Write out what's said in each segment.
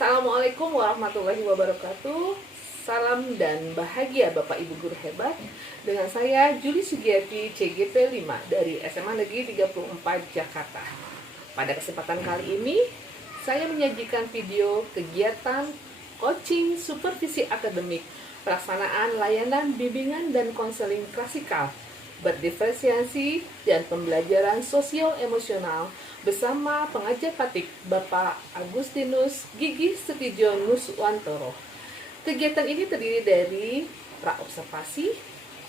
Assalamualaikum warahmatullahi wabarakatuh. Salam dan bahagia Bapak Ibu Guru hebat. Dengan saya Juli Sugiati CGP 5 dari SMA Negeri 34 Jakarta. Pada kesempatan kali ini saya menyajikan video kegiatan coaching supervisi akademik, pelaksanaan layanan bimbingan dan konseling klasikal berdiferensiasi dan pembelajaran sosio-emosional bersama pengajar Patik Bapak Agustinus Gigi Setijo Nuswantoro. Kegiatan ini terdiri dari pra-observasi,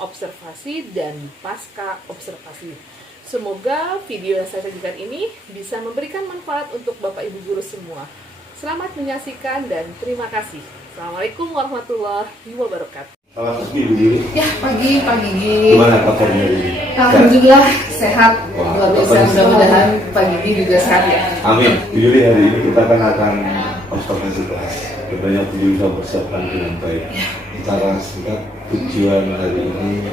observasi, dan pasca observasi. Semoga video yang saya sajikan ini bisa memberikan manfaat untuk Bapak Ibu Guru semua. Selamat menyaksikan dan terima kasih. Assalamualaikum warahmatullahi wabarakatuh. Selamat pagi, Bu Gigi. Ya, pagi Pak Gigi. Gimana kabarnya, Gigi? Alhamdulillah sehat. Wah, Luar biasa, mudah-mudahan Pak Gigi juga sehat ya. Amin. Bu Gigi, hari ini kita akan observasi kelas. Sebenarnya Bu Gigi sudah persiapkan dengan baik. Secara singkat, tujuan hari ini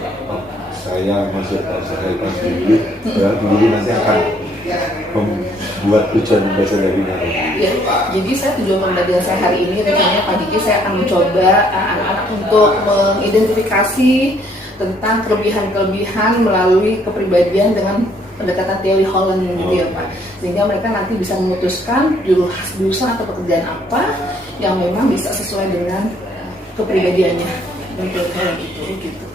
saya masuk observasi kelas Bu Gigi. Dan Bu Gigi nanti akan membuat tujuan pembelajaran hari ini. Ya, jadi saya tujuan pembelajaran saya hari ini rencananya Pak Gigi saya akan mencoba anak-anak untuk mengidentifikasi tentang kelebihan-kelebihan melalui kepribadian dengan pendekatan teori Holland gitu ya Pak. Sehingga mereka nanti bisa memutuskan jurusan atau pekerjaan apa yang memang bisa sesuai dengan kepribadiannya. Untuk gitu.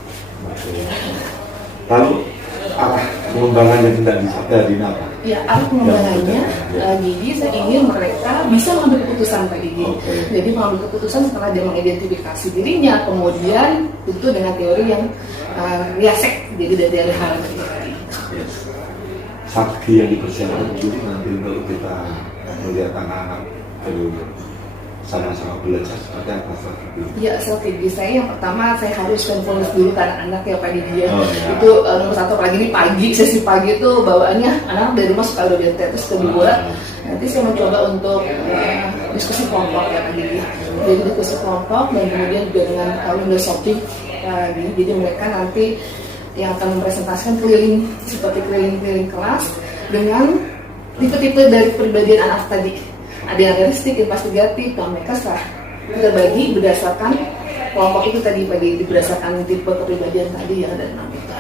Lalu arah pengembangan yang tidak bisa dari apa? Ya, arah pengembangannya Gigi saya ingin mereka bisa mengambil keputusan Pak Gigi. Jadi mengambil keputusan setelah dia mengidentifikasi dirinya, kemudian tentu dengan teori yang riasek, jadi dari hal tadi. Strategi yang dipersiapkan dulu nanti untuk kita melihat anak-anak sama-sama belajar seperti apa strategi? Ya, strategi saya yang pertama saya harus mindfulness dulu ke anak-anak ya Pak Gigi ya. Itu nomor satu, apalagi ini pagi, sesi pagi itu bawaannya anak dari rumah suka udah bete. Terus kedua, nanti saya mencoba untuk diskusi kelompok ya Pak Gigi. Jadi diskusi kelompok dan kemudian juga dengan window shopping. Jadi mereka nanti yang akan mempresentasikan keliling seperti keliling kelas dengan tipe-tipe dari kepribadian anak tadi. Ada yang realistik, investigatif, dan mereka setelah kita bagi berdasarkan kelompok itu tadi berdasarkan tipe kepribadian tadi yang ada 6 itu.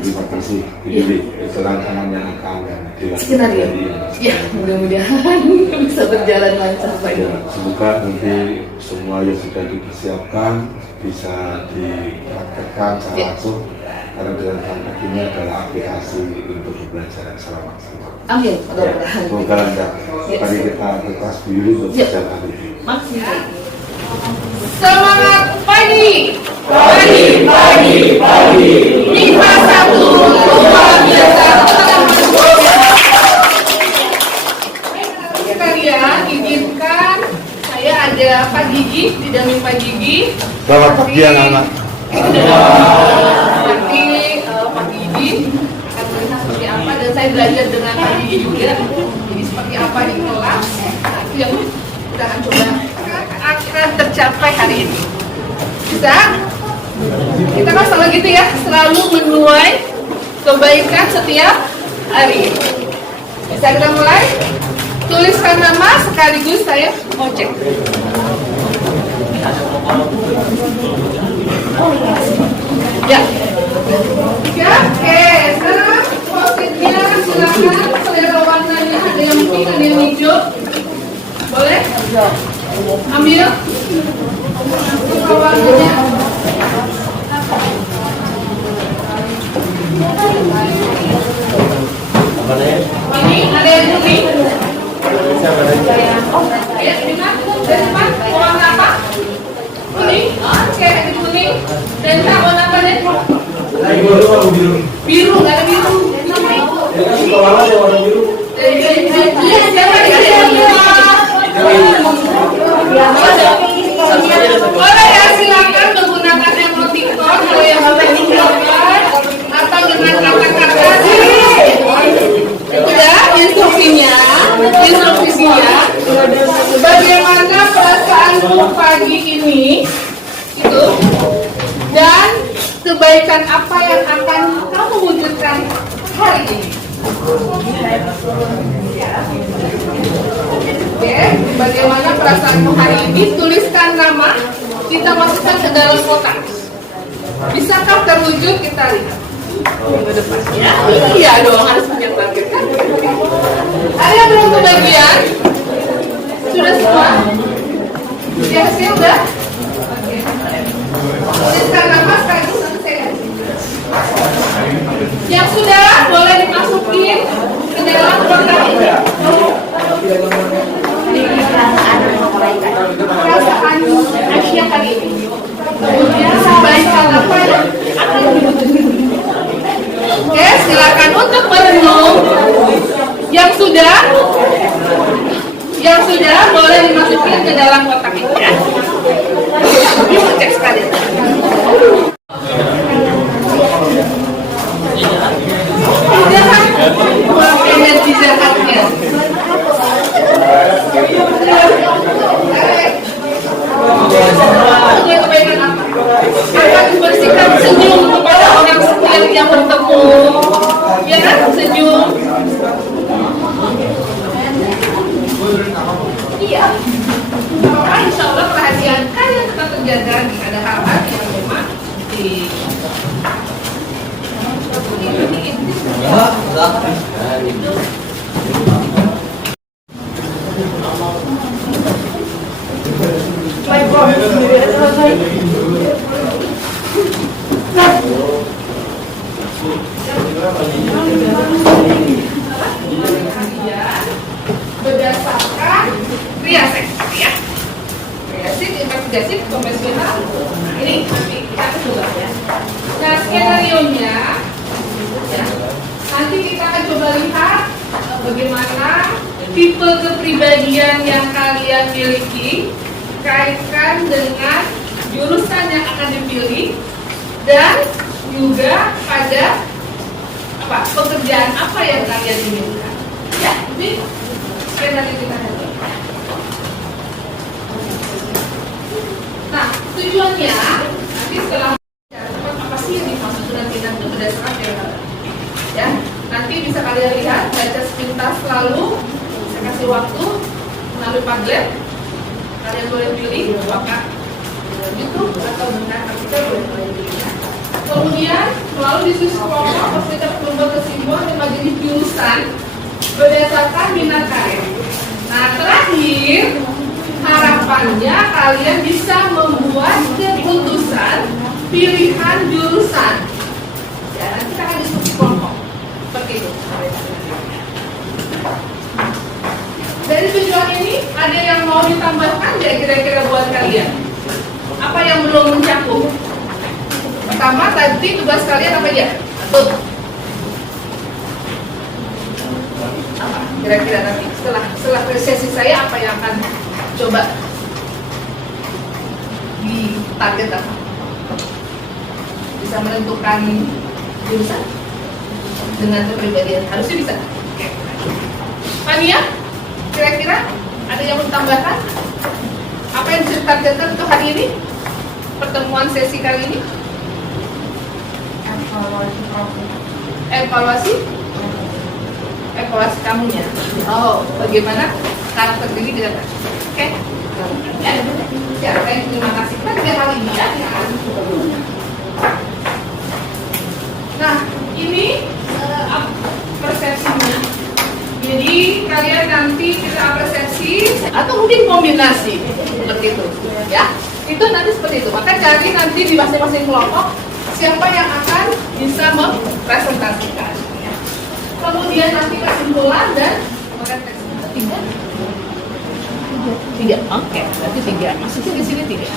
Terima kasih. Jadi rancangan yang akan dilakukan. Skenario. Ya, mudah-mudahan bisa berjalan lancar Pak. Ya, semoga nanti semua yang sudah dipersiapkan bisa dipraktekkan secara langsung. Karena dengan praktek ini adalah aplikasi untuk pembelajaran secara maksimal. Amin. Semoga Anda mari kita ke kelas dulu untuk belajar hari ini. Maksimal. Semangat pagi. Pagi. 5-1 luar biasa. Sekalian izinkan saya ada Pak Gigi, didamping Pak Gigi. Selamat pagi anak-anak. Nanti Pak Gigi akan melihat seperti apa dan saya belajar dengan Pak Gigi juga. Jadi seperti apa di kelas itu yang kita akan coba akan tercapai hari ini. Bisa? Kita kan selalu gitu ya, selalu menuai kebaikan setiap hari. Bisa kita mulai? Tuliskan nama sekaligus saya mau cek. Ya. Ya, oke. Sekarang post-itnya silakan selera warnanya ada yang pink, ada yang hijau. Boleh? Ambil. Warnanya. Ini ada yang kuning. Ya, dari depan warna apa? Kuning. Oke, ada kuning. Dan warna apa deh? Biru, nggak ada biru. Boleh ya, silakan menggunakan emoticon kalau yang menggunakan atau dengan kata-kata. Udah instruksinya. Bagaimana perasaanku pagi ini itu dan kebaikan apa yang akan kamu wujudkan hari ini. Oke, Oke, bagaimana perasaanmu hari ini? Tuliskan nama, kita masukkan ke dalam kotak. Bisakah terwujud? Kita lihat minggu depan ya. Iya dong, harus punya target kan. Ada yang belum kebagian? Sudah semua? Ya, sudah. Oke. Tuliskan nama sekaligus nanti saya kasih. Yang sudah boleh dimasukin ke dalam kotak ini. Perasaan Aisyah kali ini. Kemudian kebaikan apa yang akan dibutuhkan. Oke, silakan untuk merenung. Yang sudah boleh dimasukin ke dalam kotak ini ya. Yuk cek sekali. Energi zahatnya. Kebaikan apa? Akan membersihkan senyum kepada orang sekian yang bertemu. Ya kan? Senyum. Iya. Maka insya Allah perhatian kalian tetap terjaga. Ada hal-hal yang memang di berdasarkan riasek ya. Riasek investigasi konvensional. Ini nanti kita coba ya. Nah, skenario-nya ya. Nanti kita akan coba lihat bagaimana tipe kepribadian yang kalian miliki kaitkan dengan jurusan yang akan dipilih dan juga pada pekerjaan apa yang kalian inginkan. Ya, ini skenario kita nanti. Nah, tujuannya nanti setelah apa sih yang dimaksud dengan tindak itu berdasarkan tema. Ya, nanti bisa kalian lihat baca sepintas lalu saya kasih waktu melalui Padlet. Kalian boleh pilih apakah YouTube atau dengan artikel boleh pilih. Kemudian melalui diskusi kelompok kita berubah kesimpulan lima jenis jurusan berdasarkan minat kalian. Nah, terakhir harapannya kalian bisa membuat keputusan pilihan jurusan. Ya, nanti kita akan diskusi kelompok seperti itu. Dari tujuan ini ada yang mau ditambahkan nggak kira-kira buat kalian? Apa yang belum mencakup? Pertama tadi tugas kalian apa aja? Satu. Apa? Kira-kira nanti setelah sesi saya apa yang akan coba di target apa? Bisa menentukan jurusan dengan kepribadian harusnya bisa. Oke. Fania, kira-kira ada yang mau ditambahkan? Apa yang bisa ditargetkan untuk hari ini? Pertemuan sesi kali ini? Evaluasi kamunya. Oh, bagaimana karakter diri kita? Oke. Ya, terima kasih. Kita tiga hal ini ya. Nah, ini persepsinya. Jadi kalian nanti kita apresiasi atau mungkin kombinasi seperti itu, ya. Itu nanti seperti itu. Maka cari nanti di masing-masing kelompok siapa yang akan bisa mempresentasikan. Ya. Kemudian nanti kesimpulan dan tiga. Oke, berarti tiga. Maksudnya di sini tiga.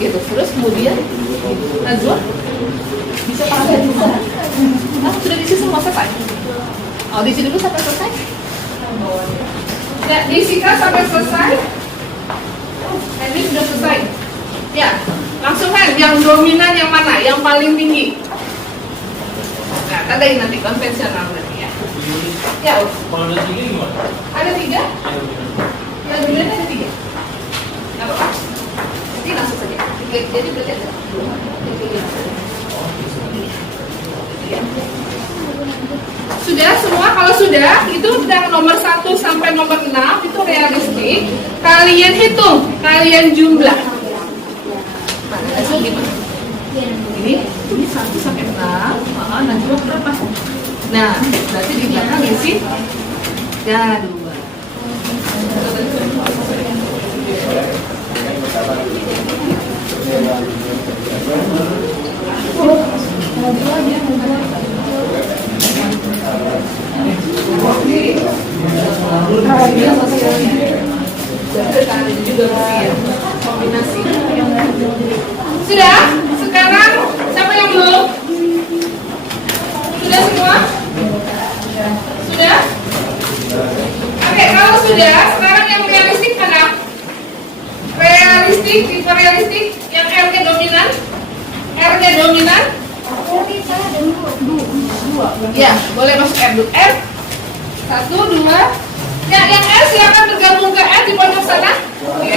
Gitu. Terus kemudian Najwa bisa pakai juga. Sudah di sini semua selesai. Oh, di sini dulu sampai selesai. Nah, disikat sampai selesai. Ini sudah selesai. Ya, langsung kan yang dominan yang mana? Yang paling tinggi. Nah, tandain nanti konvensional nanti ya. Ya, kalau ada tiga gimana? ada tiga? Yang dominan ada tiga. Nggak apa-apa. Jadi langsung saja. Jadi berarti ada dua. Sudah semua? Kalau sudah, itu dari nomor 1 sampai nomor 6 itu realistik. Kalian hitung, kalian jumlah. Nah, hasil gimana? Ini 1 sampai 6. Nah, jumlah berapa? Nah, berarti di belakang isi 2. Kombinasi. Sudah? Sekarang siapa yang belum? Sudah semua? Sudah? Oke, kalau sudah, sekarang yang realistik mana? Realistik, tipe realistik yang R-nya dominan? R-nya dominan? Ya, boleh masuk R dulu. R 1, 2. Ya, yang R silakan bergabung ke R di pojok sana. Oke,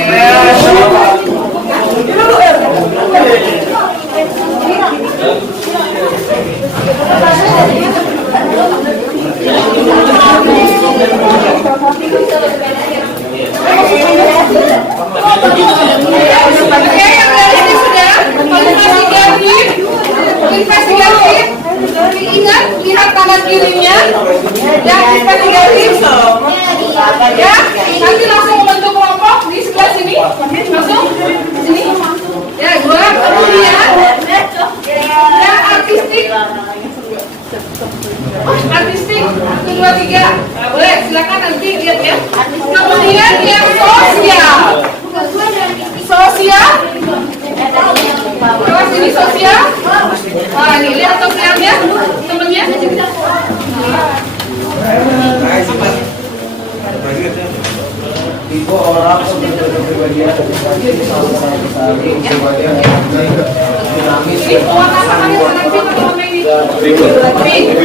yang realistik sudah. Investigasi. Ingat, lihat tangan kirinya. Yang investigatif. Ya, nanti langsung membentuk kelompok di sebelah sini. Langsung sini. Ya, 2. Kemudian yang artistik. Artistik 1, 2, 3. Nah, boleh, silakan nanti lihat ya. Kemudian yang sosial. Sosial. Kelas ini sosial. Wah, ini lihat sosialnya temennya. Ibu orang kepribadian Ini warna tangannya warna pink atau warna ini? Pink.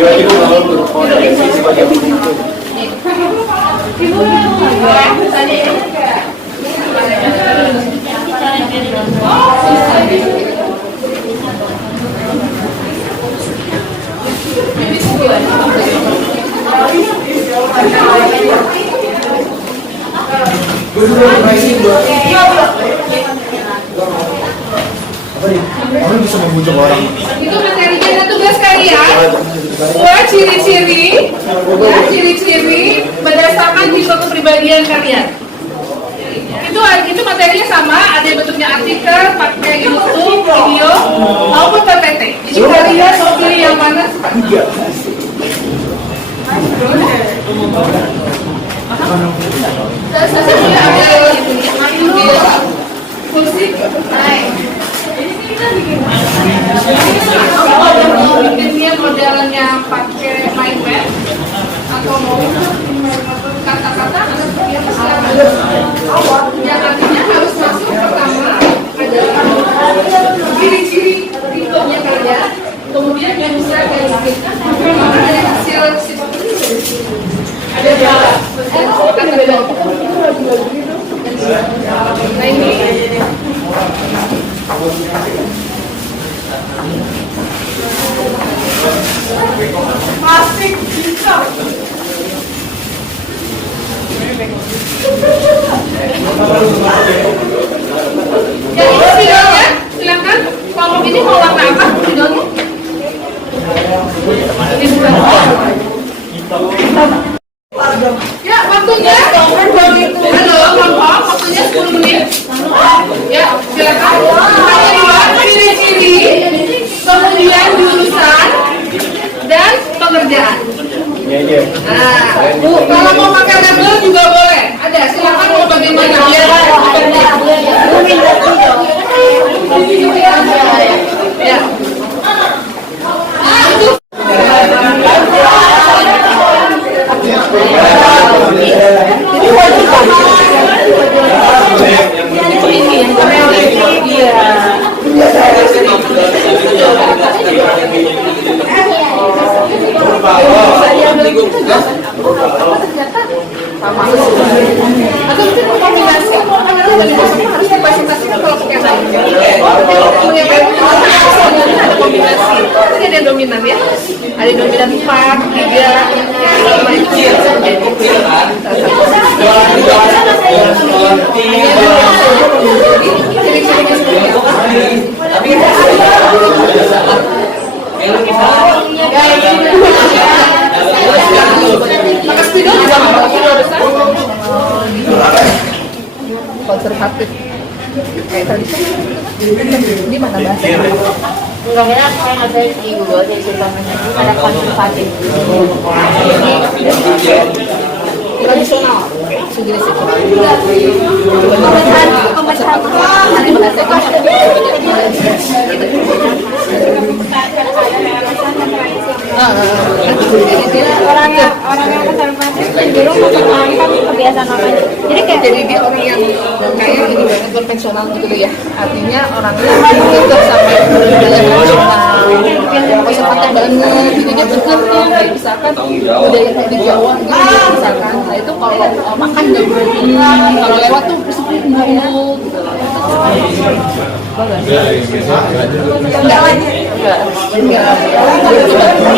Kamu bisa membujuk orang. Itu materinya ada tugas kalian. Buat ciri-ciri, ya, ciri-ciri berdasarkan tipe kepribadian kalian. Itu materinya sama, ada yang bentuknya artikel, pakai YouTube, video, maupun PPT. Jadi kalian mau pilih yang mana? Kursi. Mau bikinnya modelnya pakai mind map atau mau kata-kata atau seperti apa silakan. Yang artinya harus masuk pertama adalah ciri-ciri tipenya kalian, kemudian yang bisa kalian bikinkan, maka dari hasil ada berapa? Nah ini plastik bisa. Yang ini spidolnya, silakan. Kalau ini mau warna apa spidolnya? Ini bukan. Ya, waktunya. Halo, kelompok. Waktunya 10 menit. Ya, silakan. Hanya buat ciri-ciri, kemudian jurusan dan pekerjaan. Nah, Bu, kalau mau pakai label juga boleh. Ada, silakan mau bagaimana biar ya. Sama konservatif kayak tradisional. Di mana bahasa? Enggak kira saya nggak di Google jadi suplemennya ada konservatif. Tradisional sejenis itu. Orang yang konservatif cenderung mempertahankan kebiasaan namanya. Jadi dia orang yang kayak ini banget konvensional gitu ya. Artinya orangnya itu sampai budaya tradisional, konservatif banget. Jadi dia bener tuh kayak misalkan budaya di Jawa gitu misalkan. Nah itu kalau makan nggak berhenti, kalau lewat tuh seperti dulu gitu. Enggak.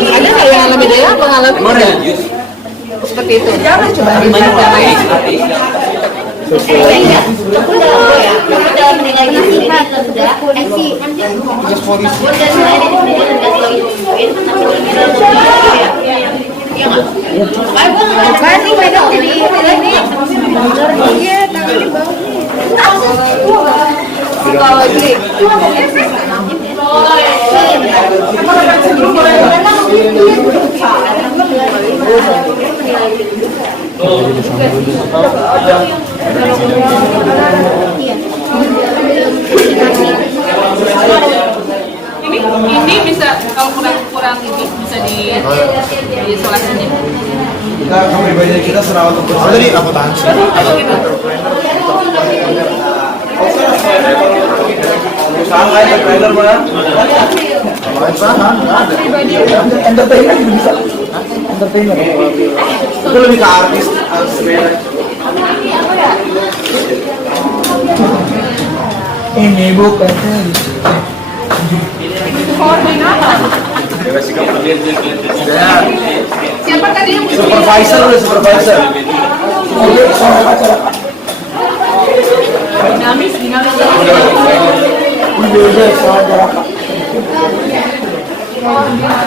Ada hal yang lebih daya pengalaman enggak? Seperti itu. Jangan coba dimana-mana. Aku udah menilai isi kerja, isi udah mulai dari pendidikan kerja sebagai pemimpin, tapi iya nggak? Kan nih mereka jadi ini, iya tangan di bawah. Kalau ini, ini bisa kalau kurang ini bisa diisolasi aja. Kita kepribadian kita serawat untuk tadi akuntansi. Usaha lain entrepreneur mana? Usaha nggak ada. Entertainer juga bisa. Entertainer. Itu lebih ke artis. Ini bukan Siapa tadi yang supervisor. dinamis?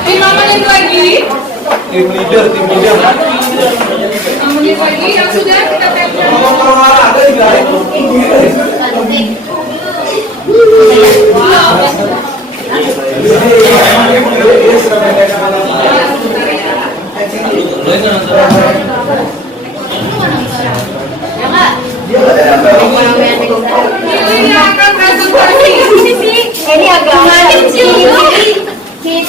Lima menit lagi. tim leader. 5 menit lagi yang sudah kita tempel. Ini akan presentasi. Ini agak ini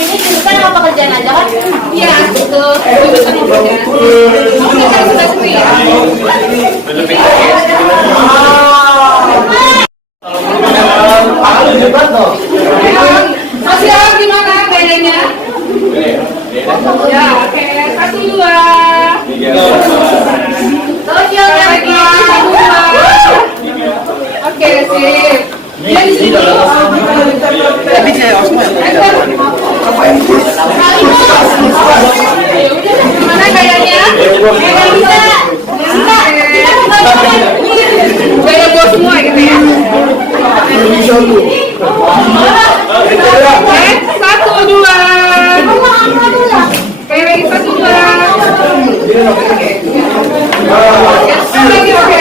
kan apa pekerjaan aja kan? Iya, betul. Jurusan pekerjaan. Kamu bisa sudah sendiri. Masih awal gimana gayanya? Ya, oke. 1, 2. Sosial Lagi 1, 2. Oke, sip. Dia di sini. Tapi saya Osman. Gimana gayanya? Gaya gua semua gitu ya. Oke, 1, 2. Kayak lagi 1, 2. Lagi oke.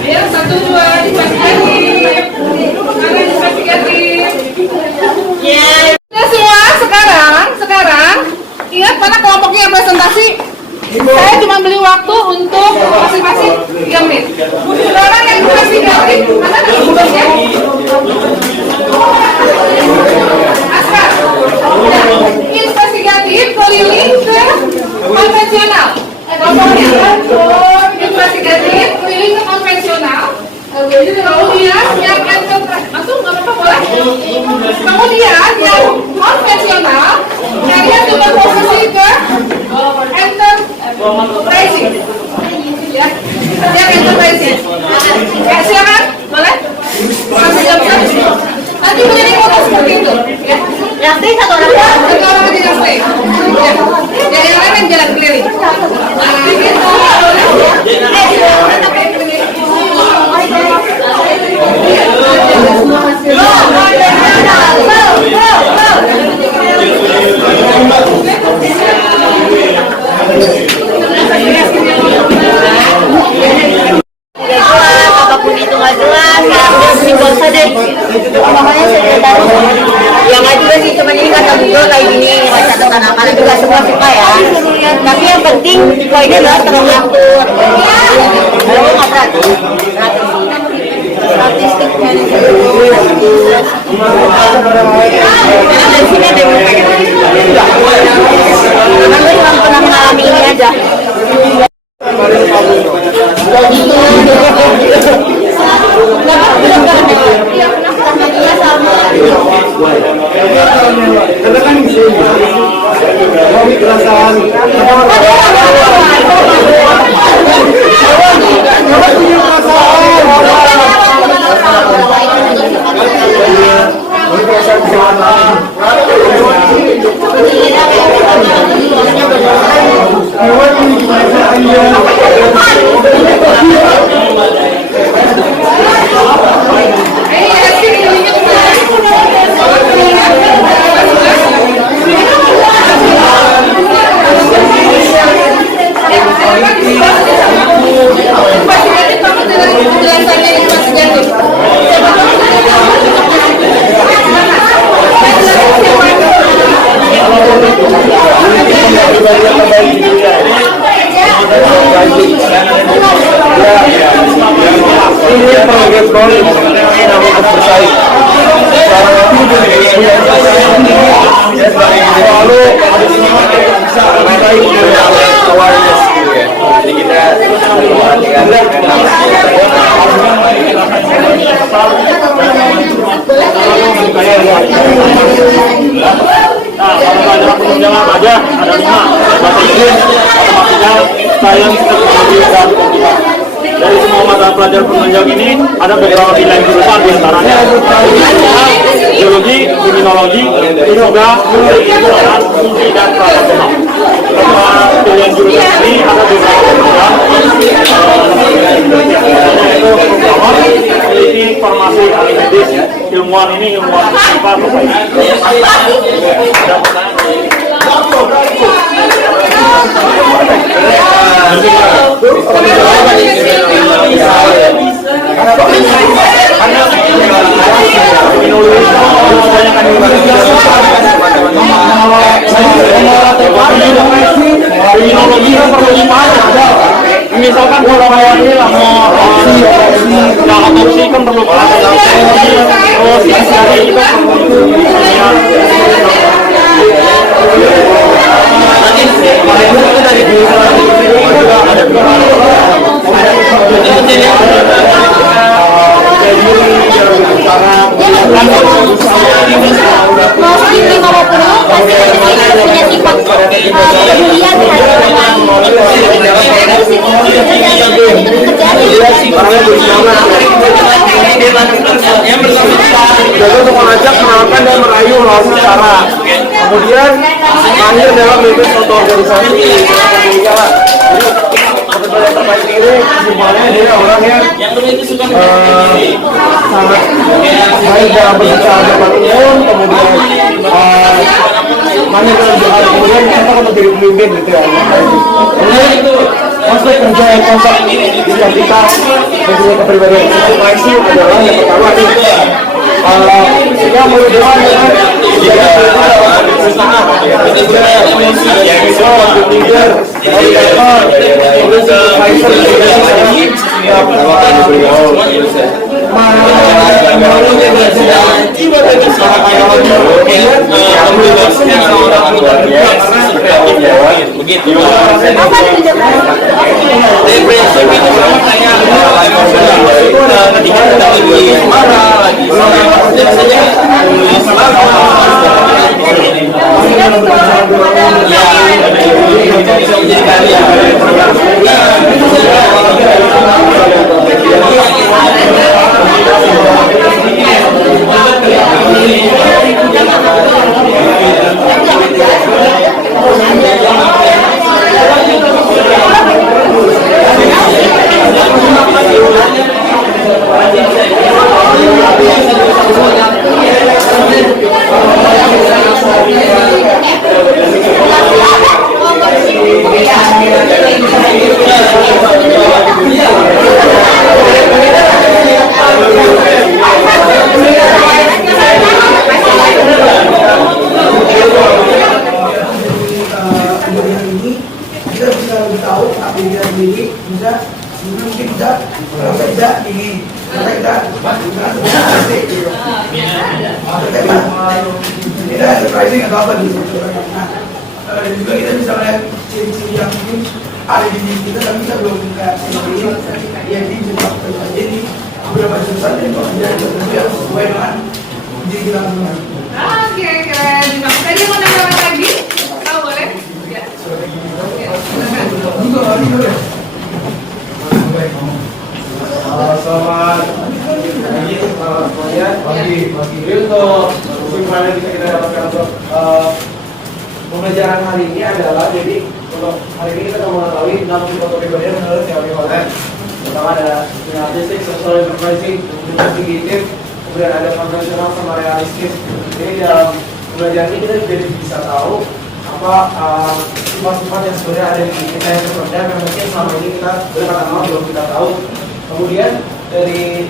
Ayo 1, 2 investigatif. Sekarang investigatif. Nah, semua sekarang ingat mana kelompoknya yang presentasi? Saya cuma beli waktu untuk masing-masing 3 menit. Sekarang yang investigatif, mana tugasnya? Askar. Investigatif keliling ke konvensional. Kelompoknya investigatif keliling ke konvensional. Kemudian yang enterprise, masuk nggak apa-apa boleh. Kemudian yang konvensional, kalian coba posisi ke enterprising. Ya, yang enterprising. Silakan, boleh. Sampai jam 1. Nanti menjadi foto seperti itu. Ya. yang stay satu orang. Satu orang aja yang stay. Ya, yang lain jalan keliling. Nah, gitu. Makanya sekretaris yang nggak juga sih, cuman ini kata Google kayak gini, catatan apa juga semua suka ya. Tapi yang penting poinnya adalah teratur. Kalau nggak teratur statistik manajemen dari sini ada yang pengen. Karena gue cuma pernah mengalami ini aja. Penunjangan aja ada 5, bahasa Inggris, matematika, sains, teknologi, dan komputer. Dari semua mata pelajaran penunjang ini ada beberapa pilihan jurusan di antaranya biologi, kriminologi, juga kedokteran, fungsi dan profesional. Pilihan jurusan ini ada beberapa program yaitu programmer, peneliti, farmasi, ahli medis, ilmuwan ini ilmuwan fisika, misalkan kalau kayak ini lah mau otopsi kan perlu terus yang itu untuk mengajak, mengenalkan dan merayu lawan bicara. Kemudian mahir dalam memimpin suatu organisasi. Jadi yang terbaik ini semuanya dia orang yang sangat baik dalam berbicara depan umum, kemudian mahir dalam bicara, kemudian kita untuk jadi pemimpin gitu ya. Kemudian aspek kerja yang konsep identitas dan juga kepribadian masing-masing adalah yang pertama sehingga menunjukkan dengan usaha yang bisa leader, begitu. Depresi itu sama kayak ketika kita lagi marah, lagi saja tulis bisa menjadi karya. beda ini beda tidak surprising atau apa gitu. Nah, dan juga kita bisa melihat ciri-ciri yang mungkin ada di diri kita tapi kita belum buka sendiri yang di jumlah jadi beberapa jurusan yang pekerjaan tertentu yang sesuai dengan diri kita masing-masing. Oke, keren. Tadi mau nambah lagi? Tahu boleh? Ya. Juga hari itu ya. Selamat pagi semuanya. Jadi untuk kesimpulan yang bisa kita dapatkan untuk pembelajaran hari ini adalah jadi untuk hari ini kita akan mengetahui 6 tipe kepribadian menurut teori Holland. Pertama ada narcissistic, social enterprising, investigative, kemudian ada konvensional sama realistis. Jadi dalam pembelajaran ini kita jadi bisa tahu apa sifat-sifat yang sebenarnya ada di kita yang terpendam yang mungkin selama ini kita berkata-kata belum kita tahu. Kemudian dari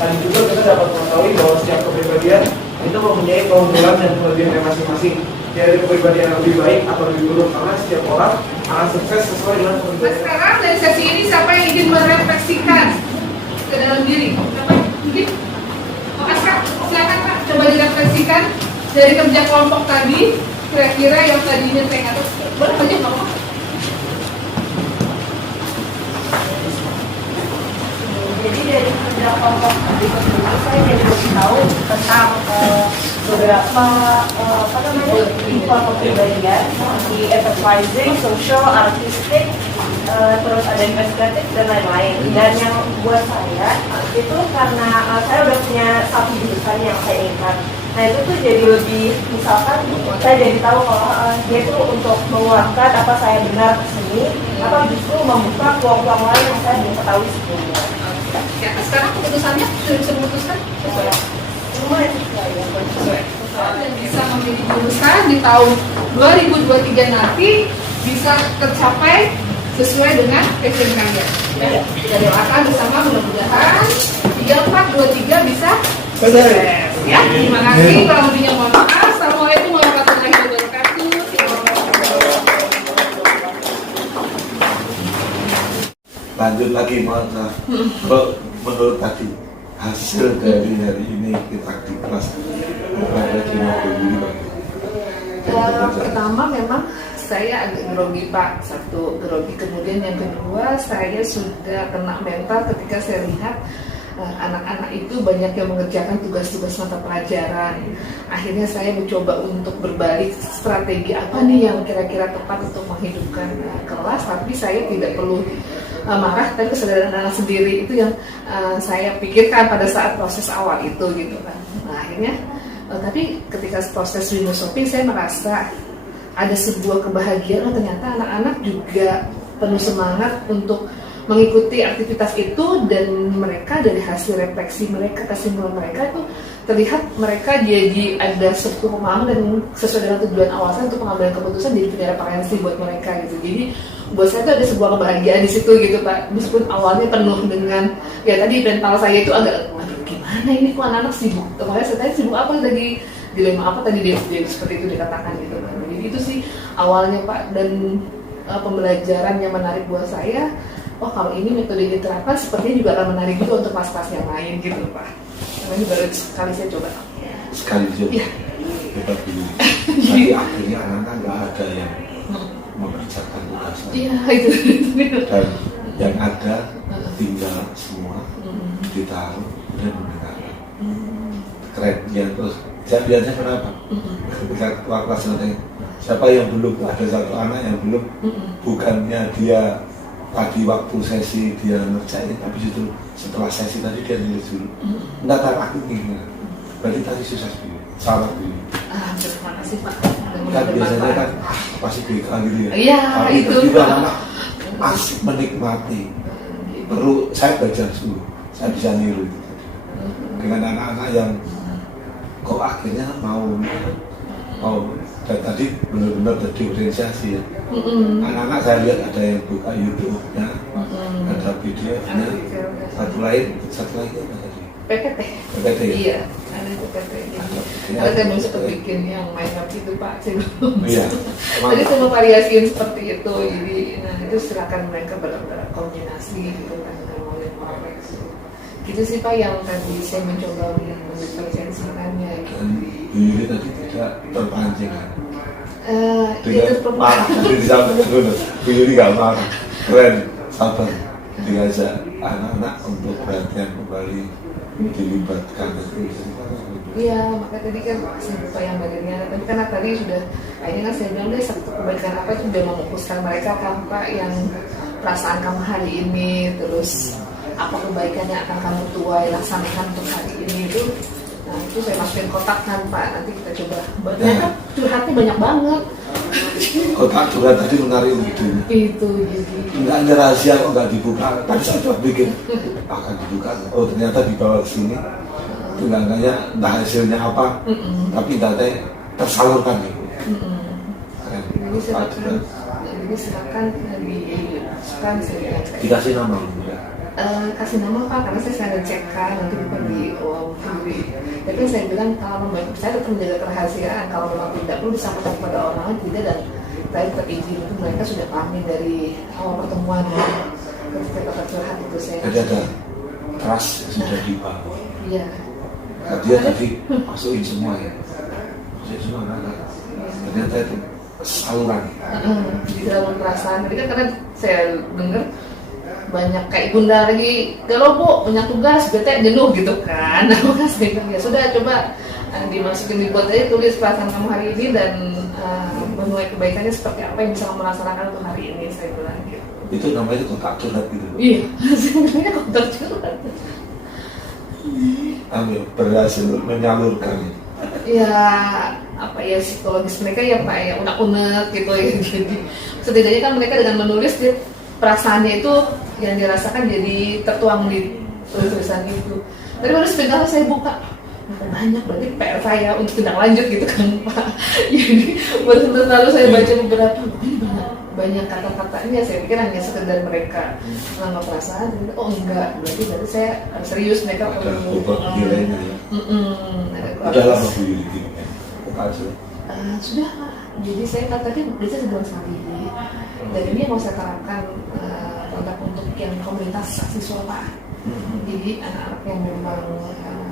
tadi juga kita dapat mengetahui bahwa setiap kepribadian itu mempunyai keunggulan dan kelebihan masing-masing. Jadi kepribadian yang lebih baik atau lebih buruk karena setiap orang akan sukses sesuai dengan Nah, kepribadian. sekarang dari sesi ini siapa yang ingin merefleksikan ke dalam diri? Siapa? Mungkin? Oh, Aska, silakan Pak. Coba direfleksikan dari kerja kelompok tadi. Kira-kira yang tadinya saya kata, boleh aja nggak apa-apa. Jadi dari kerja kelompok berikut ini saya jadi lebih tahu tentang beberapa tipe kepribadian di enterprising, social, artistic, terus ada investigatif dan lain-lain. Dan yang buat saya itu karena saya udah punya satu jurusan yang saya inginkan. Nah itu tuh jadi lebih, misalkan saya jadi tahu kalau dia itu untuk menguatkan apa saya benar kesini, atau justru membuka peluang-peluang lain yang saya belum ketahui sebelumnya. Ya, sekarang keputusannya sudah bisa memutuskan sesuai. Sesuai. Dan bisa memilih jurusan di tahun 2023 nanti bisa tercapai sesuai dengan passion kalian. Ya, kita doakan bersama mudah-mudahan 3423 bisa sukses. Ya, terima kasih. Kalau lebihnya mohon maaf. Assalamualaikum warahmatullahi wabarakatuh. Lanjut lagi maaf. Kalau menurut tadi hasil dari hari ini kita di kelas ada 50 Pertama memang saya agak grogi Pak, satu grogi, kemudian yang kedua saya sudah kena mental ketika saya lihat anak-anak itu banyak yang mengerjakan tugas-tugas mata pelajaran. Akhirnya saya mencoba untuk berbalik strategi apa nih yang kira-kira tepat untuk menghidupkan kelas, tapi saya tidak perlu marah, tapi kesadaran anak sendiri itu yang saya pikirkan pada saat proses awal itu gitu kan. Nah akhirnya tapi ketika proses window shopping saya merasa ada sebuah kebahagiaan, ternyata anak-anak juga penuh semangat untuk mengikuti aktivitas itu, dan mereka dari hasil refleksi mereka, kesimpulan mereka itu terlihat mereka jadi ada sebuah pemahaman dan sesuai dengan tujuan awal saya untuk pengambilan keputusan jadi punya referensi buat mereka gitu. Jadi buat saya itu ada sebuah kebahagiaan di situ gitu Pak, meskipun awalnya penuh dengan ya tadi mental saya itu agak aduh gimana ini kok anak-anak sibuk, makanya saya tanya sibuk apa tadi, dilema apa tadi dia seperti itu dikatakan gitu kan. Jadi itu sih awalnya Pak, dan pembelajaran yang menarik buat saya, oh kalau ini metode diterapkan sepertinya juga akan menarik juga untuk kelas-kelas yang lain gitu Pak. Karena ini baru sekali saya coba. sekali juga Iya. hebat dulu. Tapi akhirnya anak-anak nggak ada yang mengerjakan tugasnya. Iya itu. Dan yang ada tinggal semua ditaruh dan mendengarkan. Keren ya, terus saya biasanya kenapa? Ketika ketua kelas nanti siapa yang belum, ada satu anak yang belum, bukannya dia tadi waktu sesi dia ngerjain, tapi justru setelah sesi tadi dia nulis dulu. Enggak tahu aku gimana. Berarti tadi susah dulu, salah dulu. Terima kasih Pak. Kan biasanya kan pasti BK gitu ya. Iya, tapi itu. juga anak asik menikmati. Perlu saya belajar dulu, saya bisa niru itu. Dengan anak-anak yang kok akhirnya mau dan tadi benar-benar terdiferensiasi ya. Anak-anak saya lihat ada yang buka YouTube-nya, ada videonya, satu lagi apa tadi? PPT. PPT ya? Iya, ada PPT. Ada kan bisa bikin yang main up itu Pak, saya belum. Iya. Tadi saya mau variasiin seperti itu, jadi nah itu silakan mereka berkoordinasi gitu kan dengan oleh Polres. Gitu sih Pak yang tadi saya mencoba mendiferensiasikannya gitu. Ini tadi tidak terpancing kan? Itu marah, ini nggak marah, keren, sabar, diajak anak-anak untuk perhatian kembali dilibatkan itu. Iya, maka tadi kan saya lupa yang bagiannya. Tapi karena tadi sudah, akhirnya kan saya bilang deh satu kebaikan apa itu sudah memfokuskan mereka kan Pak yang perasaan kamu hari ini, terus apa kebaikan yang akan kamu tuai laksanakan untuk hari ini itu. Nah itu saya masukin kotak kan Pak, nanti kita coba. Ternyata curhatnya banyak banget. Kotak curhat tadi menarik begitu. Itu jadi. Enggak ada rahasia kok nggak dibuka. Tadi saya coba bikin akan dibuka. Oh ternyata dibawa ke sini. Enggaknya entah hasilnya apa, tapi datanya tersalurkan gitu. Jadi silakan dimasukkan saya dikasih nama juga. Kasih nama Pak, karena saya sedang cekkan nanti bukan di tapi saya bilang kalau memang saya tetap menjaga kerahasiaan, kalau memang tidak perlu disampaikan kepada orang lain tidak, dan saya tetap izin itu mereka sudah pahami dari awal pertemuan ketika curhat itu saya. Jadi ada trust sudah dibangun. Iya. Dia tadi masukin semua ya, masukin semua ada. Ternyata itu saluran. Di dalam perasaan, jadi kan karena saya dengar banyak kayak bunda lagi kalau Bu punya tugas bete jenuh gitu kan. Nah maka saya bilang ya sudah coba dimasukin dibuat aja tulis perasaan kamu hari ini dan menuai kebaikannya seperti apa yang bisa kamu laksanakan untuk hari ini, saya bilang gitu. Itu namanya kotak curhat gitu. Iya, sebenarnya kotak curhat. Ambil berhasil menyalurkan. Ya apa ya psikologis mereka ya Pak ya unek-unek gitu ya. Jadi setidaknya kan mereka dengan menulis dia perasaannya itu yang dirasakan jadi tertuang di tulisan itu. Tapi baru sebentar saya buka banyak, berarti PR saya untuk tindak lanjut gitu kan Pak. Jadi baru lalu saya baca beberapa, ini banyak kata-katanya. Saya pikir hanya sekedar mereka menganggap perasaan. Oh enggak, berarti saya serius mereka perlu nilainya ya. Udah lama Bu Yuli sudah Pak. Jadi saya katakan bisa sebulan sekali. Dan ini yang mau saya terapkan untuk yang komunitas siswa Pak. Jadi anak-anak yang memang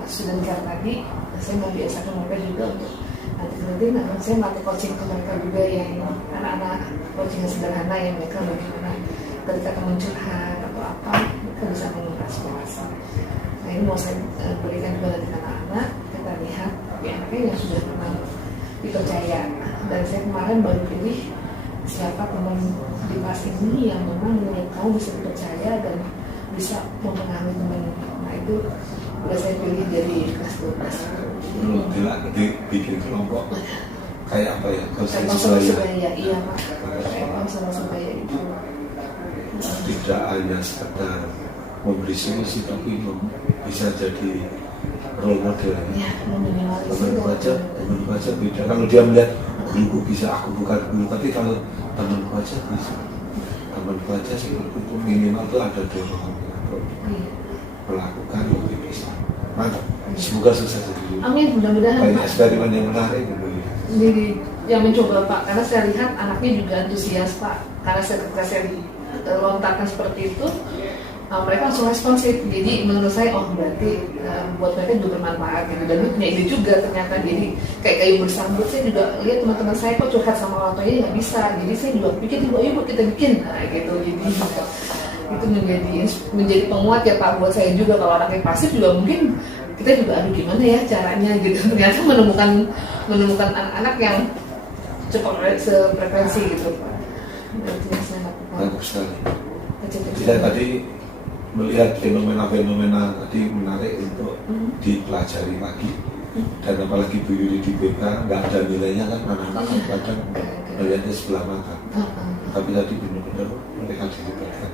student care tadi, saya mau biasakan mereka juga untuk nanti saya melatih coaching ke mereka juga yang anak-anak coaching yang sederhana yang mereka bagaimana ketika teman curhat atau apa mereka bisa menguras kuasa. Nah ini mau saya berikan juga nanti anak-anak, kita lihat anaknya yang sudah memang dipercaya. Dan saya kemarin baru pilih siapa teman di kelas ini yang memang menurut kamu bisa dipercaya dan bisa mempengaruhi teman. Nah itu udah saya pilih dari kelas 12. Nanti bikin kelompok kayak apa ya? Konselor sebaya, iya Pak. Kayak konselor sebaya itu. Tidak hanya sekedar memberi solusi, tapi bisa jadi role model. Ya, teman baca beda. Kalau dia melihat guruku bisa, aku bukan guru, tapi kalau teman baca bisa. Teman baca seperti itu minimal itu ada dorongan untuk melakukan lebih bisa. Mantap. Semoga sukses dulu. Amin, mudah-mudahan. Banyak eksperimen yang menarik dulu. Jadi yang mencoba Pak, karena saya lihat anaknya juga antusias Pak. Karena ketika saya lontarkan seperti itu, mereka langsung responsif. Jadi menurut saya, oh berarti buat mereka juga bermanfaat gitu. Dan punya ide juga ternyata. Jadi kayak kayu bersambut, saya juga lihat teman-teman saya kok curhat sama orang tuanya nggak bisa. Jadi saya juga pikir, yuk kita bikin, nah gitu. Jadi itu menjadi penguat ya Pak buat saya juga. Kalau anaknya pasif juga mungkin kita juga aduh gimana ya caranya gitu. Ternyata menemukan anak-anak yang cepat sefrekuensi gitu Pak. Itu yang saya lakukan. Bagus sekali. Saya tadi melihat fenomena-fenomena tadi menarik untuk dipelajari lagi. Dan apalagi Bu Yuli di BK nggak ada nilainya kan, anak-anak kadang melihatnya sebelah mata. Tapi tadi benar-benar mereka dilibatkan.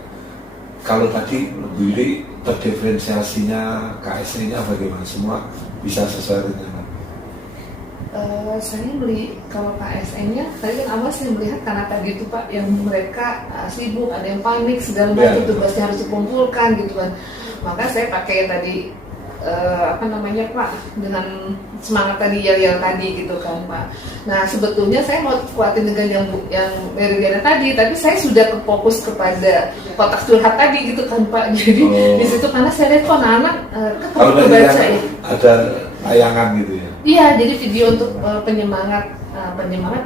Kalau tadi Bu Yuli terdiferensiasinya KSE-nya bagaimana? Semua bisa sesuai rencana? Saya beli kalau KSE-nya tadi kan awal saya melihat karena tadi itu Pak yang mereka sibuk, ada yang panik segala macam, tugasnya harus dikumpulkan gitu kan. Maka saya pakai tadi apa namanya Pak, dengan semangat tadi yang tadi gitu kan Pak. Nah sebetulnya saya mau kuatin dengan yang Meridiana tadi, tapi saya sudah fokus kepada kotak curhat tadi gitu kan Pak. Jadi di situ karena saya lihat kok anak-anak Kalau kebaca ya. ada tayangan gitu ya. Iya, jadi video untuk penyemangat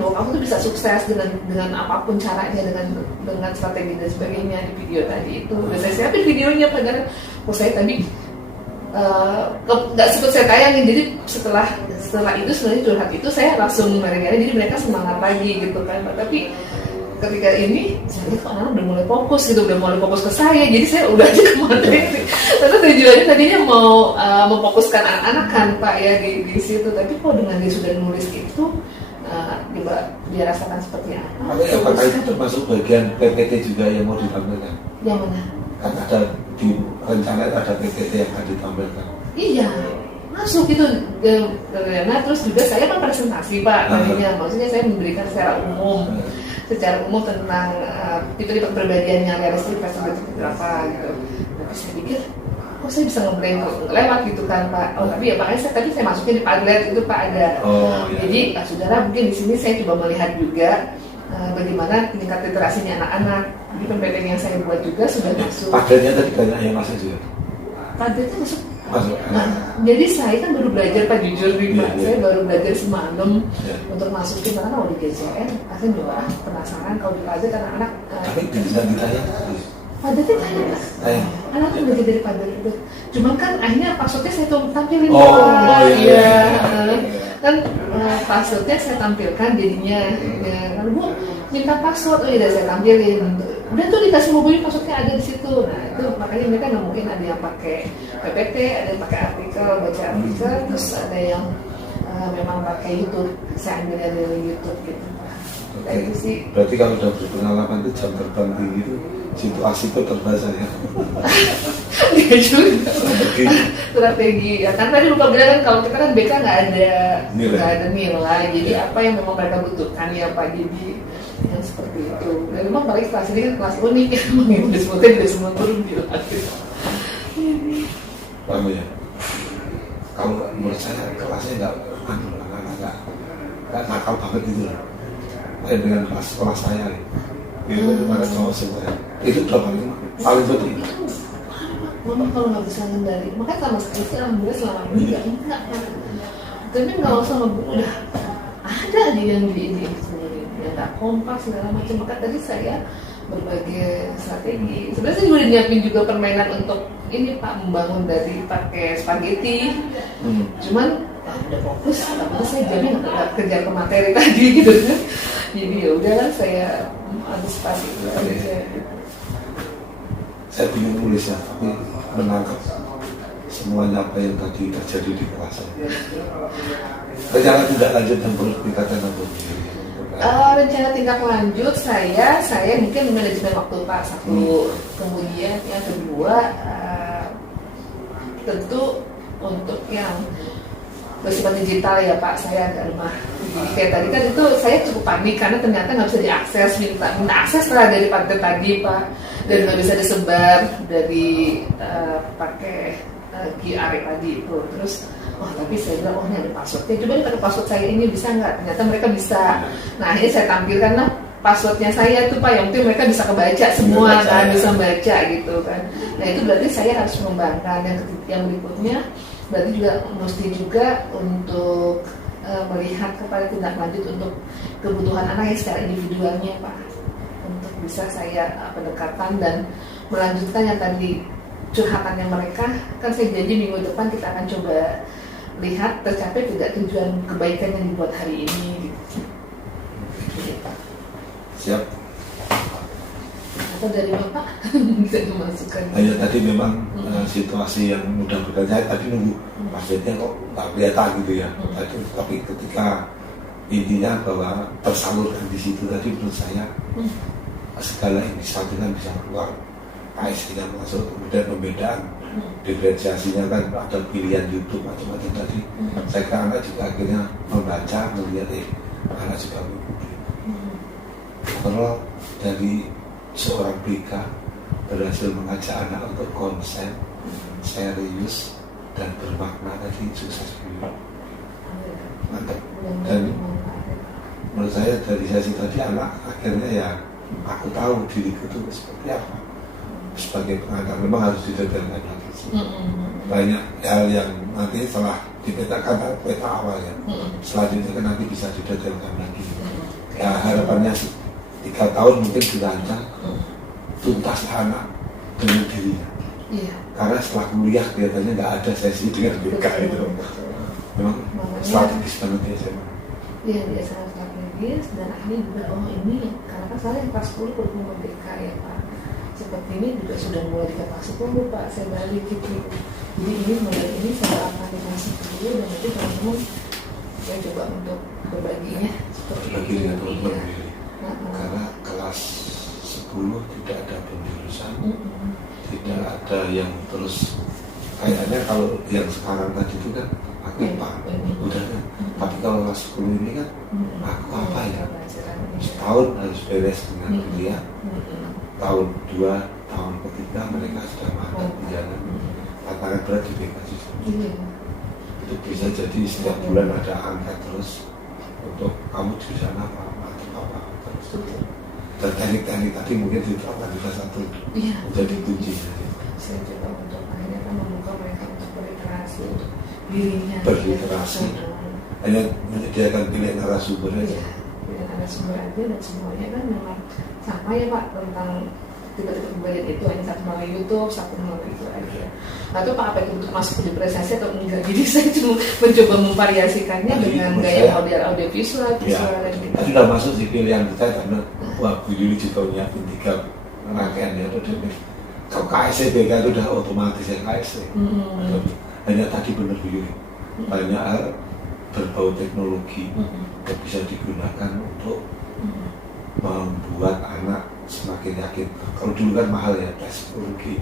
bahwa kamu tuh bisa sukses dengan apapun caranya, dengan strategi dan sebagainya di video tadi itu. Dan saya siapin videonya padahal saya tadi nggak sempat saya tayangin. Jadi setelah itu sebenarnya curhat itu saya langsung Meridiana, jadi mereka semangat lagi gitu kan. Tapi ketika ini saya lihat kok anak udah mulai fokus gitu, udah mulai fokus ke saya, jadi saya udah aja ke materi. Karena tujuannya tadinya mau memfokuskan anak-anak kan Pak ya di situ, tapi kok dengan dia sudah nulis itu coba dia rasakan seperti apa. Apakah itu termasuk bagian PPT juga yang mau ditampilkan? Yang mana? Kan ada di rencana ada PPT yang akan ditampilkan. Iya, masuk itu. Nah terus juga saya kan presentasi Pak tadinya, maksudnya saya memberikan secara umum tentang tipe-tipe kepribadian yang realistik, personality berapa gitu. Tapi saya pikir kok saya bisa nge-blank lewat gitu kan Pak. Tapi ya makanya tadi saya masukin di Padlet itu Pak ada. Jadi saudara mungkin di sini saya coba melihat juga bagaimana tingkat literasinya anak-anak. Jadi PPT yang saya buat juga sudah masuk. Padletnya tadi banyak yang masuk juga. Padletnya masuk. Nah, jadi saya kan baru belajar Pak, jujur nih Pak. Iya. Saya baru belajar semalam untuk masukin, karena kalau di GCN saya juga penasaran kalau di Padlet anak-anak. Tapi bisa ditanya. Padletnya tanya Pak. Anak tuh belajar dari Padlet itu. Cuman kan akhirnya passwordnya saya tampilin Pak. Iya. Kan passwordnya saya tampilkan jadinya. Kalau Bu minta password, udah saya tampilin. Udah tuh dikasih mobilnya passwordnya ada di situ. Nah itu makanya mereka nggak mungkin ada yang pakai PPT, ada yang pakai artikel, baca artikel, terus ada yang memang pakai YouTube. Saya ambil dari YouTube gitu. Nah, itu sih. Berarti kalau udah berpengalaman itu jam terbang tinggi itu situasi itu terbaca ya. Iya juga. Strategi. Ya kan tadi lupa bilang kan kalau kita kan BK nggak ada nilai. Jadi apa yang memang mereka butuhkan ya Pak. Jadi yang seperti itu. Dan memang balik kelas ini kan kelas unik ya. Memang itu disebutnya dari semua turun dilatih. Paham ya? Kalau menurut saya kelasnya nggak nakal banget gitu loh. Kayak dengan kelas saya itu gimana kalau semuanya itu paling penting. Mama kalau nggak bisa ngendali, makanya sama sekali sih alhamdulillah selama ini enggak. Tapi kalau sama Bu udah ada di yang di sebenarnya yang nggak kompak segala macam. Maka tadi saya berbagai strategi. Sebenarnya saya juga nyiapin juga permainan untuk ini Pak, membangun dari pakai spaghetti. Cuman udah fokus, karena saya jadi nggak kejar ke materi tadi gitu kan. Jadi ya udahlah saya antisipasi itu aja. Saya bingung nulisnya, tapi menangkap semuanya apa yang tadi terjadi di kelas. Rencana tidak lanjut dan perlu dikatakan apa? Rencana tindak lanjut saya mungkin manajemen waktu Pak satu. Kemudian yang kedua tentu untuk yang bersifat digital ya Pak, saya agak lemah. Jadi kayak tadi kan itu saya cukup panik karena ternyata nggak bisa diakses, minta akses lah dari partai tadi Pak, dan nggak bisa disebar dari pakai QR tadi itu. Terus tapi saya bilang ini ada passwordnya, coba nih pakai password saya ini bisa nggak? Ternyata mereka bisa. Nah akhirnya saya tampilkan lah passwordnya saya tuh Pak, yang penting mereka bisa kebaca semua kan, bisa baca gitu kan. Nah itu berarti saya harus mengembangkan. Yang berikutnya berarti juga mesti juga untuk melihat kepada tindak lanjut untuk kebutuhan anak yang secara individualnya Pak, untuk bisa saya pendekatan dan melanjutkan yang tadi curhatannya mereka. Kan saya janji minggu depan kita akan coba lihat tercapai tidak tujuan kebaikan yang dibuat hari ini gitu. Siap. Atau dari Bapak bisa dimasukkan. Ya tadi memang situasi yang mudah berkata tadi nunggu maksudnya kok nggak kelihatan gitu ya. Tapi ketika intinya bahwa tersalurkan di situ tadi menurut saya segala yang disampaikan bisa keluar. AS yang masuk, kemudian pembedaan diferensiasinya kan ada pilihan YouTube macam-macam tadi. Saya kira anak juga akhirnya membaca, melihat anak juga mengikuti. Kalau dari seorang BK berhasil mengajak anak untuk konsen, serius, dan bermakna tadi sukses dulu. Mantap. Dan menurut saya dari sesi tadi anak akhirnya ya aku tahu diriku itu seperti apa sebagai pengantar. Memang harus didetailkan lagi sih. Banyak hal yang nanti setelah dipetakan peta awalnya, selanjutnya kan nanti bisa didetailkan lagi. Ya harapannya 3 tahun mungkin dirancang tuntas anak dengan dirinya. Iya. Karena setelah kuliah kelihatannya nggak ada sesi dengan BK itu. Memang strategis banget ya SMA. Iya, dia sangat strategis dan akhirnya juga ini karena kan saya yang kelas 10 baru merdeka ya Pak. Seperti ini juga sudah mulai dikasih dulu Pak, saya balik gitu. Jadi ini mulai ini saya akan dikasih dulu dan nanti teman-teman saya coba untuk berbaginya seperti Berbagi itu. dengan teman-teman Iya. sendiri. Karena kelas 10 tidak ada penjurusan, tidak ada yang terus kayaknya kalau yang sekarang tadi itu kan aku apa udah kan, tapi kalau kelas 10 ini kan aku apa ya, setahun harus beres dengan kuliah, tahun 2 tahun ketiga mereka sudah makan jalan, tantangan berat di BK juga. Itu bisa jadi setiap bulan ada angka terus untuk kamu di sana apa terus. Dan teknik-teknik tadi mungkin diterapkan di kelas 1 menjadi kunci. Saya coba untuk akhirnya kan membuka mereka untuk berliterasi untuk dirinya. Berliterasi. Hanya menyediakan pilihan narasumber aja. Iya, pilihan narasumber aja dan semuanya kan memang sama ya Pak tentang tiba-tiba kebagian itu hanya satu melalui YouTube, satu melalui itu aja. Nah itu Pak apa itu untuk masuk di presentasi atau enggak? Jadi saya cuma mencoba memvariasikannya dengan gaya model audiovisual, visual dan gitu. Tadi udah masuk di pilihan kita karena wah Bu Yuli juga nyiapin 3 rangkaian ya udah deh. Kalau KSC BK itu udah otomatis ya KSC. Hanya tadi benar Bu Yuli, banyak hal berbau teknologi yang bisa digunakan untuk membuat anak semakin yakin. Kalau dulu kan mahal ya tes psikologi,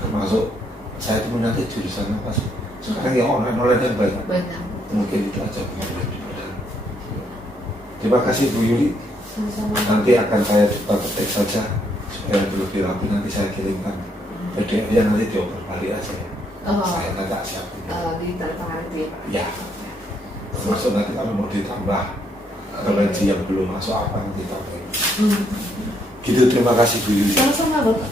termasuk saya itu nanti jurusan apa sih? Sekarang ya online yang banyak. Mungkin itu aja Bu Yuli. Terima kasih Bu Yuli. Nanti akan saya coba ketik saja supaya lebih rapi, nanti saya kirimkan PDF-nya, nanti dioper balik aja ya. Saya tidak siapin. Di tantangan itu ya Pak? Ya. Termasuk nanti kalau mau ditambah referensi yang belum masuk apa nanti tambahin. Gitu, terima kasih Bu Yuli. Sama-sama Bapak.